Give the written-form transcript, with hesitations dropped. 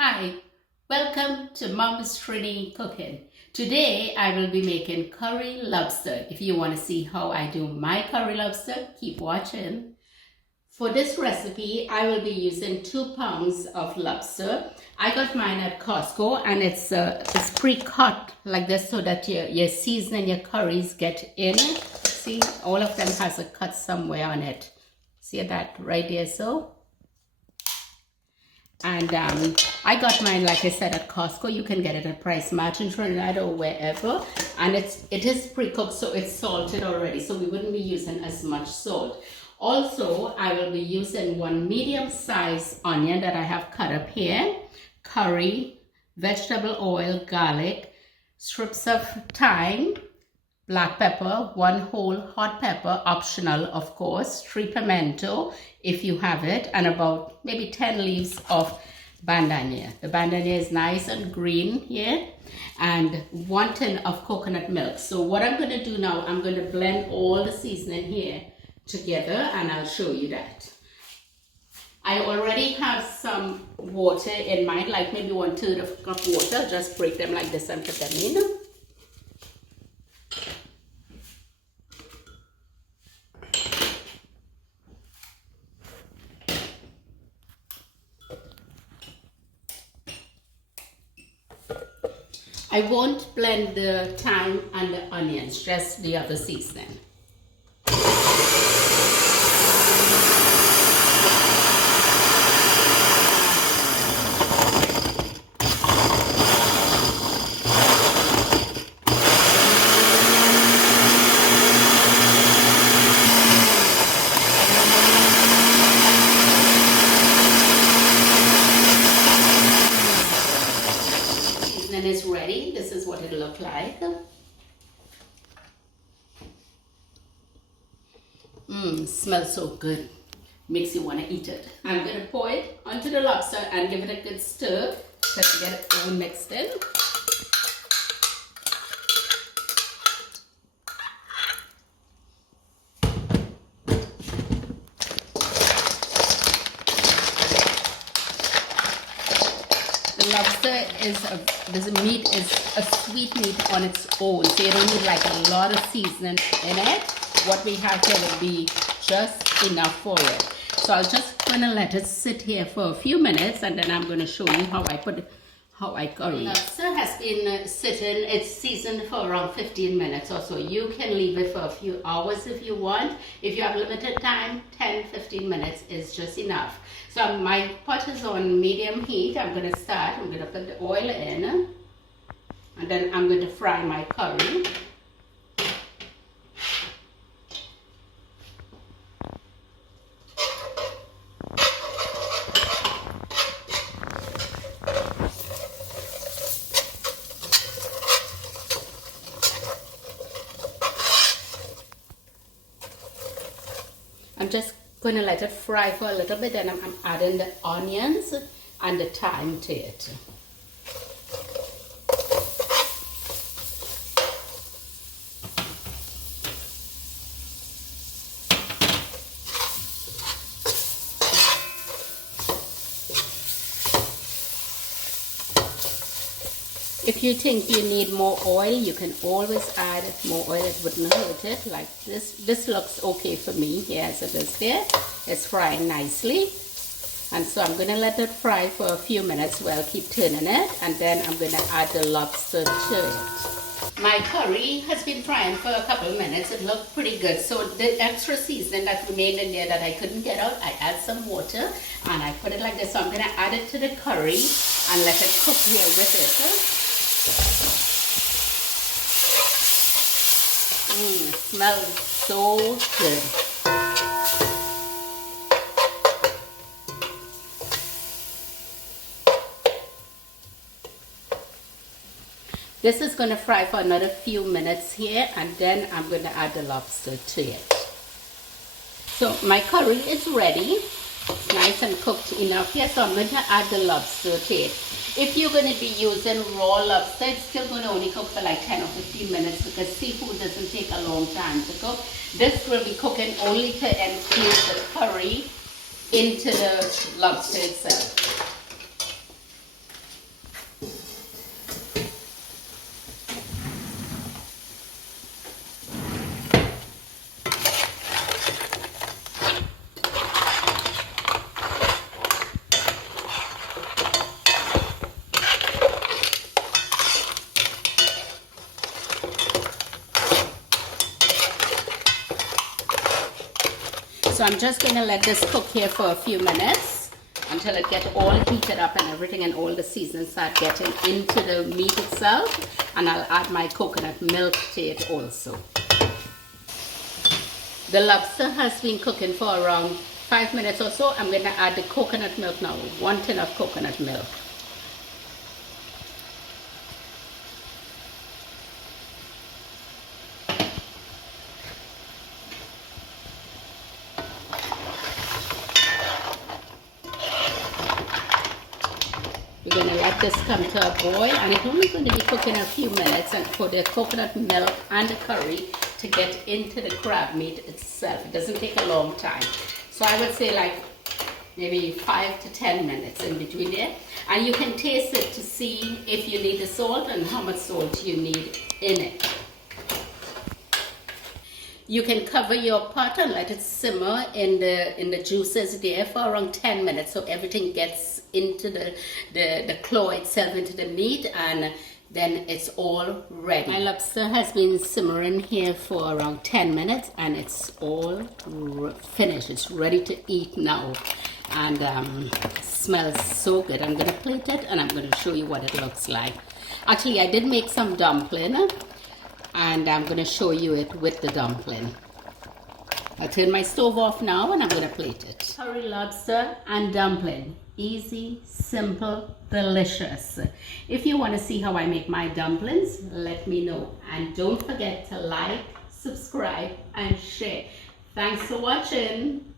Hi, welcome to Mom's Trini Cooking. Today I will be making curry lobster. If you want to see how I do my curry lobster, keep watching. For this recipe, I will be using 2 pounds of lobster. I got mine at Costco and it's pre-cut like this so that your seasoning, your curries get in. See, all of them has a cut somewhere on it. See that right there, so? And I got mine, like I said, at Costco. You can get it at Price Match in Trinidad or wherever. And it is pre-cooked, so it's salted already. So we wouldn't be using as much salt. Also, I will be using 1 medium-sized onion that I have cut up here, curry, vegetable oil, garlic, strips of thyme, black pepper, 1 whole hot pepper, optional of course, 3 pimento if you have it, and about maybe 10 leaves of bandania. The bandania is nice and green here, and 1 tin of coconut milk. So what I'm going to do now, I'm going to blend all the seasoning here together and I'll show you that. I already have some water in mind, like maybe 1/3 of a cup water. Just break them like this and put them in. I won't blend the thyme and the onions, just the other seasoning. Is ready. This is what it looked like. Smells so good. Makes you want to eat it. I'm going to pour it onto the lobster and give it a good stir to get it all mixed in. Lobster this meat is a sweet meat on its own, so you don't need like a lot of seasoning in it. What we have here will be just enough for it. So I'm just gonna let it sit here for a few minutes, and then I'm gonna show you how I curry. Lobster has been sitting, it's seasoned for around 15 minutes or so. You can leave it for a few hours if you want. If you have limited time, 10-15 minutes is just enough. So my pot is on medium heat. I'm going to put the oil in, and then I'm going to fry my curry. I'm just going to let it fry for a little bit, and I'm adding the onions and the thyme to it. If you think you need more oil, you can always add more oil. It wouldn't hurt it. Like this looks okay for me here as it is there. It's frying nicely. And so I'm going to let it fry for a few minutes while I keep turning it. And then I'm going to add the lobster to it. My curry has been frying for a couple of minutes. It looked pretty good. So the extra seasoning that remained in there that I couldn't get out, I add some water and I put it like this. So I'm going to add it to the curry and let it cook here with it. Smells so good. This is going to fry for another few minutes here, and then I'm going to add the lobster to it. So my curry is ready. It's nice and cooked enough here, so I'm going to add the lobster to it. If you're going to be using raw lobster, it's still going to only cook for like 10 or 15 minutes because seafood doesn't take a long time to cook. This will be cooking only to infuse the curry into the lobster itself. So I'm just going to let this cook here for a few minutes until it gets all heated up and everything, and all the seasonings start getting into the meat itself. And I'll add my coconut milk to it also. The lobster has been cooking for around 5 minutes or so. I'm going to add the coconut milk now, 1 tin of coconut milk. We're going to let this come to a boil, and it's only going to be cooking a few minutes, and for the coconut milk and the curry to get into the crab meat itself. It doesn't take a long time. So I would say like maybe 5 to 10 minutes in between there. And you can taste it to see if you need the salt and how much salt you need in it. You can cover your pot and let it simmer in the juices there for around 10 minutes, so everything gets into the claw itself, into the meat, and then it's all ready. My lobster has been simmering here for around 10 minutes, and it's all finished. It's ready to eat now, and smells so good. I'm going to plate it, and I'm going to show you what it looks like. Actually, I did make some dumpling, and I'm going to show you it with the dumpling. I'll turn my stove off now, and I'm going to plate it. Curry lobster and dumpling. Easy, simple, delicious. If you want to see how I make my dumplings, let me know. And don't forget to like, subscribe, and share. Thanks for watching.